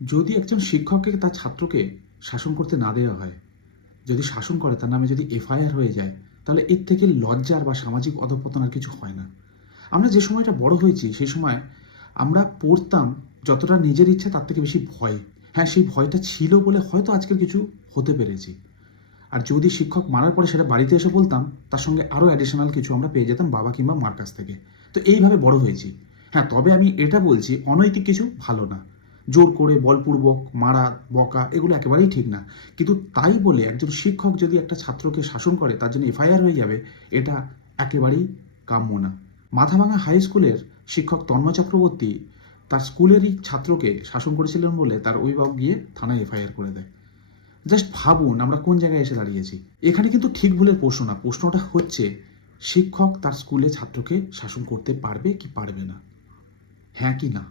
যদি একজন শিক্ষককে তার ছাত্রকে শাসন করতে না দেওয়া হয়, যদি শাসন করে তার নামে যদি এফআইআর হয়ে যায়, তাহলে এর থেকে লজ্জার বা সামাজিক অধঃপতন আর কিছু হয় না। আমরা যে সময়টা বড় হয়েছি সেই সময় আমরা পড়তাম যতটা নিজের ইচ্ছে তার থেকে বেশি ভয়। হ্যাঁ, সেই ভয়টা ছিল বলে হয়তো আজকের কিছু হতে পেরেছি। আর যদি শিক্ষক মারার পরে সেটা বাড়িতে এসে বলতাম, তার সঙ্গে আরও অ্যাডিশনাল কিছু আমরা পেয়ে যেতাম বাবা কিংবা মার কাছ থেকে। তো এইভাবে বড় হয়েছি। হ্যাঁ, তবে আমি এটা বলছি অনৈতিক কিছু ভালো না। জোর করে বলপূর্বক মারা, বকা এগুলো একেবারেই ঠিক না। কিন্তু তাই বলে একজন শিক্ষক যদি একটা ছাত্রকে শাসন করে তার জন্য এফআইআর হয়ে যাবে, এটা একেবারেই কাম্য না। মাথাভাঙা হাই স্কুলের শিক্ষক তন্ময় চক্রবর্তী তার স্কুলেরই ছাত্রকে শাসন করেছিলেন বলে তার অভিভাবক গিয়ে থানায় এফআইআর করে দেয়। জাস্ট ভাবুন আমরা কোন জায়গায় এসে দাঁড়িয়েছি। এখানে কিন্তু ঠিক ভুলের প্রশ্ন না, প্রশ্নটা হচ্ছে শিক্ষক তার স্কুলে ছাত্রকে শাসন করতে পারবে কি পারবে না, হ্যাঁ কি না।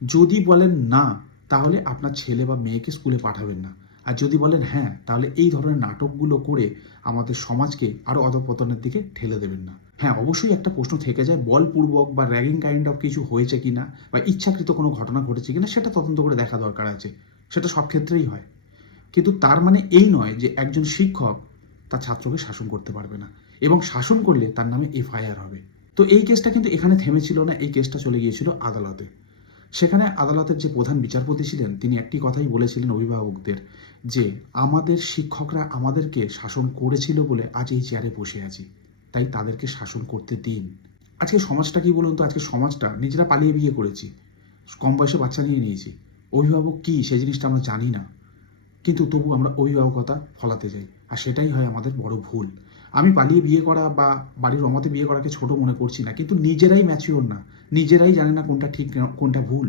যদি বলেন না, তাহলে আপনার ছেলে বা মেয়েকে স্কুলে পাঠাবেন না। আর যদি বলেন হ্যাঁ, তাহলে এই ধরনের নাটকগুলো করে আমাদের সমাজকে আরও অধঃপতনের দিকে ঠেলে দেবেন না। হ্যাঁ, অবশ্যই একটা প্রশ্ন থেকে যায়, বলপূর্বক বা র্যাগিং কাইন্ড অফ কিছু হয়েছে কিনা বা ইচ্ছাকৃত কোনো ঘটনা ঘটেছে কিনা সেটা তদন্ত করে দেখা দরকার আছে। সেটা সব ক্ষেত্রেই হয়। কিন্তু তার মানে এই নয় যে একজন শিক্ষক তার ছাত্রকে শাসন করতে পারবে না, এবং শাসন করলে তার নামে এফআইআর হবে। তো এই কেসটা কিন্তু এখানে থেমেছিল না, এই কেসটা চলে গিয়েছিল আদালতে। সেখানে আদালতের যে প্রধান বিচারপতি ছিলেন তিনি একটি কথাই বলেছিলেন অভিভাবকদের, যে আমাদের শিক্ষকরা আমাদেরকে শাসন করেছিল বলে আজ এই চেয়ারে বসে আছি, তাই তাদেরকে শাসন করতে দিন। আজকে সমাজটা কি বলুন তো, আজকে সমাজটা নিজেরা পালিয়ে বিয়ে করেছি, কম বয়সে বাচ্চা নিয়ে নিয়েছি, অভিভাবক কি সেই জিনিসটা আমরা জানি না, কিন্তু তবু আমরা অভিভাবকতা ফলাতে যাই, আর সেটাই হয় আমাদের বড় ভুল। আমি পালিয়ে বিয়ে করা বা বাড়ির অমতে বিয়ে করাকে ছোট মনে করছি না, কিন্তু নিজেরাই ম্যাচিওর না, নিজেরাই জানে না কোনটা ঠিক কোনটা ভুল।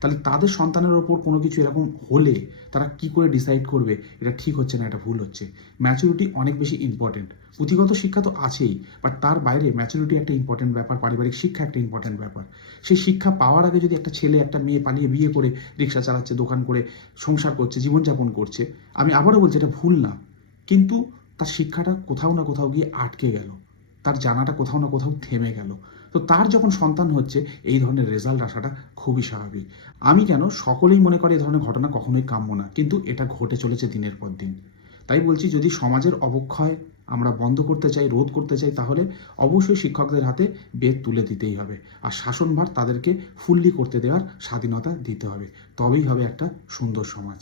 তাহলে তাদের সন্তানের ওপর কোনো কিছু এরকম হলে তারা কি করে ডিসাইড করবে এটা ঠিক হচ্ছে না, এটা ভুল হচ্ছে। ম্যাচুরিটি অনেক বেশি ইম্পর্টেন্ট। পুঁথিগত শিক্ষা তো আছেই, বাট তার বাইরে ম্যাচুরিটি একটা ইম্পর্টেন্ট ব্যাপার, পারিবারিক শিক্ষা একটা ইম্পর্টেন্ট ব্যাপার। সেই শিক্ষা পাওয়ার আগে যদি একটা ছেলে একটা মেয়ে পালিয়ে বিয়ে করে রিক্সা চালাচ্ছে, দোকান করে সংসার করছে, জীবনযাপন করছে, আমি আবারও বলছি এটা ভুল না, কিন্তু তার শিক্ষাটা কোথাও না কোথাও গিয়ে আটকে গেল, তার জানাটা কোথাও না কোথাও থেমে গেল। তো তার যখন সন্তান হচ্ছে এই ধরনের রেজাল্ট আসাটা খুবই স্বাভাবিক। আমি কেন, সকলেই মনে করে এই ধরনের ঘটনা কখনোই কাম্য না, কিন্তু এটা ঘটে চলেছে দিনের পর দিন। তাই বলছি যদি সমাজের অবক্ষয় আমরা বন্ধ করতে চাই, রোধ করতে চাই, তাহলে অবশ্যই শিক্ষকদের হাতে বেদ তুলে দিতেই হবে, আর শাসনভার তাদেরকে ফুললি করতে দেওয়ার স্বাধীনতা দিতে হবে। তবেই হবে একটা সুন্দর সমাজ।